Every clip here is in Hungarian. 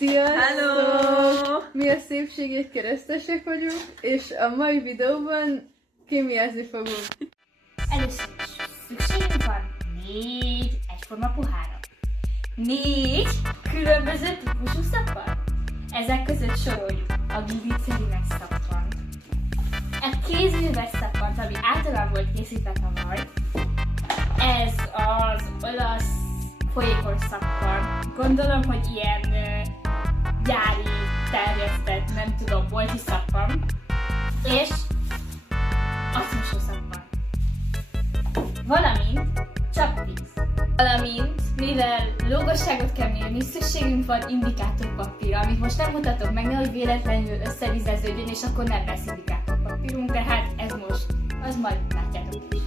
Sziasztok! Hello! Mi a Szépségét Keresztesek vagyunk, és a mai videóban kémiázni fogunk. Először is szükségünk van 4 egyforma pohárra. 4 különböző típusú szappan. Ezek között soroljuk a glicerines szappant, a kézműves szappant, ami általában volt készítve tavaly. Ez az olasz folyékony szappan. Gondolom, hogy ilyen gyári, terjesztett, nem tudom, bolti szappan. És aszmosó szappan. Valamint csak 10. Valamint, mivel logosságot kell mérni, szükségünk van indikátorpapírra, amit most nem mutatok meg, nehogy véletlenül összevizeződjön, és akkor nem lesz indikátorpapírunk, tehát ez most, az majd látjátok is.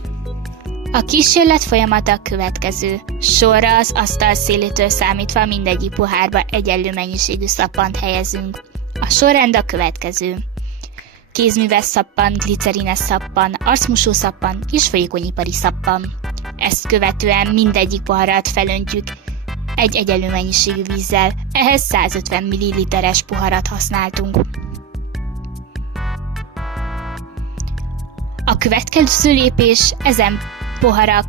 A kísérlet folyamata a következő. Sorra az asztal szélétől számítva mindegyik pohárba egyenlő mennyiségű szappant helyezünk. A sorrend a következő. Kézműves szappan, glicerines szappan, arcmosó szappan és folyékonyipari szappan. Ezt követően mindegyik poharat felöntjük egy egyenlő mennyiségű vízzel, ehhez 150 ml-es poharat használtunk. A következő lépés ezen poharak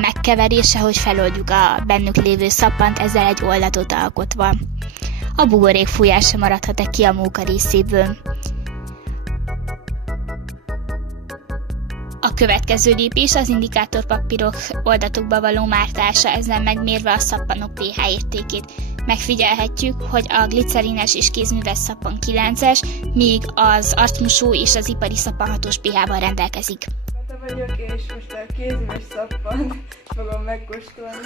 megkeverése, hogy feloldjuk a bennük lévő szappant, ezzel egy oldalatot alkotva. A buborék fújása maradhat ki a móka részéből. A következő lépés az indikátorpapírok oldatokba való mártása, ezzel megmérve a szappanok pH értékét. Megfigyelhetjük, hogy a glicerines és kézműves szappan 9-es, míg az arcmosó és az ipari szappan 6-os pH-val rendelkezik. Kata vagyok, és most a kézműves szappant fogom megkóstolni.